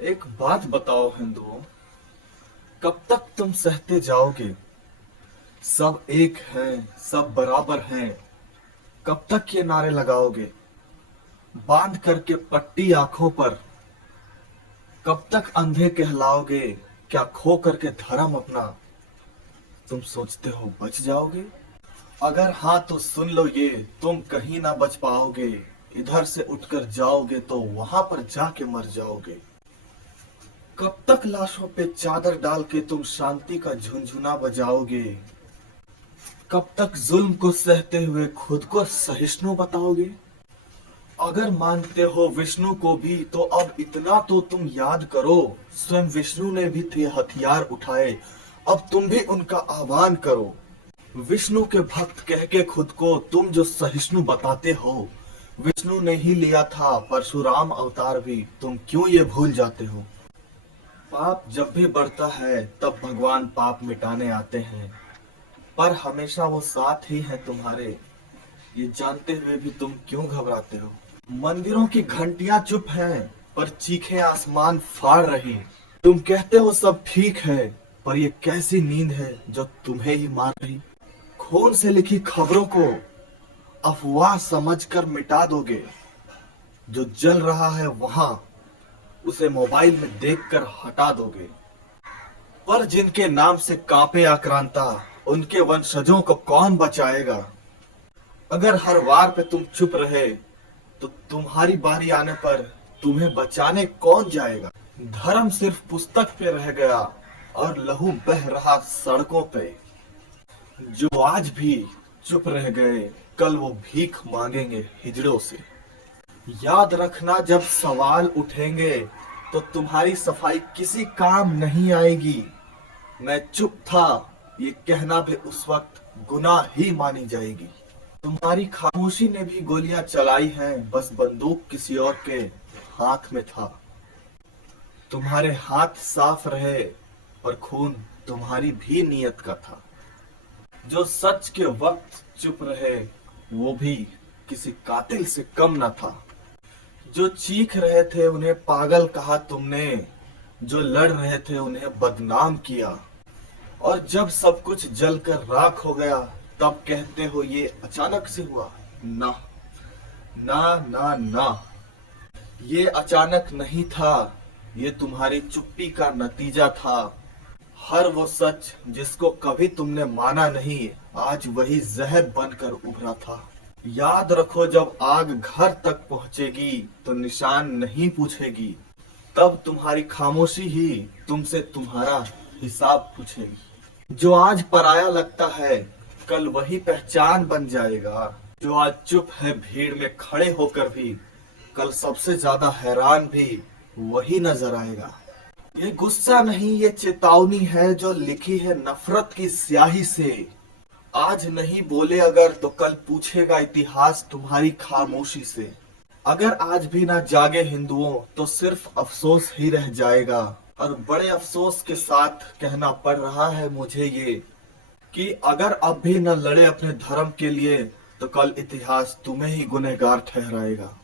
एक बात बताओ हिंदुओं, कब तक तुम सहते जाओगे? सब एक हैं, सब बराबर हैं। कब तक ये नारे लगाओगे? बांध करके पट्टी आंखों पर कब तक अंधे कहलाओगे? क्या खो करके धर्म अपना तुम सोचते हो बच जाओगे? अगर हाँ तो सुन लो ये, तुम कहीं ना बच पाओगे। इधर से उठकर जाओगे तो वहां पर जाके मर जाओगे। कब तक लाशों पे चादर डाल के तुम शांति का झुनझुना बजाओगे? कब तक जुल्म को सहते हुए खुद को सहिष्णु बताओगे? अगर मानते हो विष्णु को भी तो अब इतना तो तुम याद करो, स्वयं विष्णु ने भी थे हथियार उठाए, अब तुम भी उनका आह्वान करो। विष्णु के भक्त कह के खुद को तुम जो सहिष्णु बताते हो, विष्णु ने ही लिया था परशुराम अवतार भी, तुम क्यों ये भूल जाते हो? पाप जब भी बढ़ता है तब भगवान पाप मिटाने आते हैं, पर हमेशा वो साथ ही है तुम्हारे, ये जानते हुए भी तुम क्यों घबराते हो? मंदिरों की घंटियां चुप हैं पर चीखें आसमान फाड़ रही। तुम कहते हो सब ठीक है, पर ये कैसी नींद है जो तुम्हें ही मार रही? खून से लिखी खबरों को अफवाह समझकर मिटा दोगे। जो जल रहा है वहां उसे मोबाइल में देखकर हटा दोगे। पर जिनके नाम से कांपे आक्रांता, उनके वंशजों को कौन बचाएगा? अगर हर वार पे तुम चुप रहे तो तुम्हारी बारी आने पर तुम्हें बचाने कौन जाएगा? धर्म सिर्फ पुस्तक पे रह गया और लहू बह रहा सड़कों पे। जो आज भी चुप रह गए कल वो भीख मांगेंगे हिजड़ों से। याद रखना, जब सवाल उठेंगे तो तुम्हारी सफाई किसी काम नहीं आएगी। मैं चुप था ये कहना भी उस वक्त गुनाह ही मानी जाएगी। तुम्हारी खामोशी ने भी गोलियां चलाई हैं, बस बंदूक किसी और के हाथ में था। तुम्हारे हाथ साफ रहे पर खून तुम्हारी भी नीयत का था। जो सच के वक्त चुप रहे वो भी किसी कातिल से कम न था। जो चीख रहे थे उन्हें पागल कहा तुमने, जो लड़ रहे थे उन्हें बदनाम किया, और जब सब कुछ जलकर राख हो गया तब कहते हो ये अचानक से हुआ। ना ना ना ना, ये अचानक नहीं था, ये तुम्हारी चुप्पी का नतीजा था। हर वो सच जिसको कभी तुमने माना नहीं, आज वही जहर बनकर उभरा था। याद रखो, जब आग घर तक पहुंचेगी तो निशान नहीं पूछेगी, तब तुम्हारी खामोशी ही तुमसे तुम्हारा हिसाब पूछेगी। जो आज पराया लगता है कल वही पहचान बन जाएगा। जो आज चुप है भीड़ में खड़े होकर भी, कल सबसे ज्यादा हैरान भी वही नजर आएगा। ये गुस्सा नहीं, ये चेतावनी है जो लिखी है नफरत की स्याही से। आज नहीं बोले अगर तो कल पूछेगा इतिहास तुम्हारी खामोशी से। अगर आज भी ना जागे हिंदुओं तो सिर्फ अफसोस ही रह जाएगा, और बड़े अफसोस के साथ कहना पड़ रहा है मुझे ये कि अगर अब भी न लड़े अपने धर्म के लिए तो कल इतिहास तुम्हें ही गुनहगार ठहराएगा।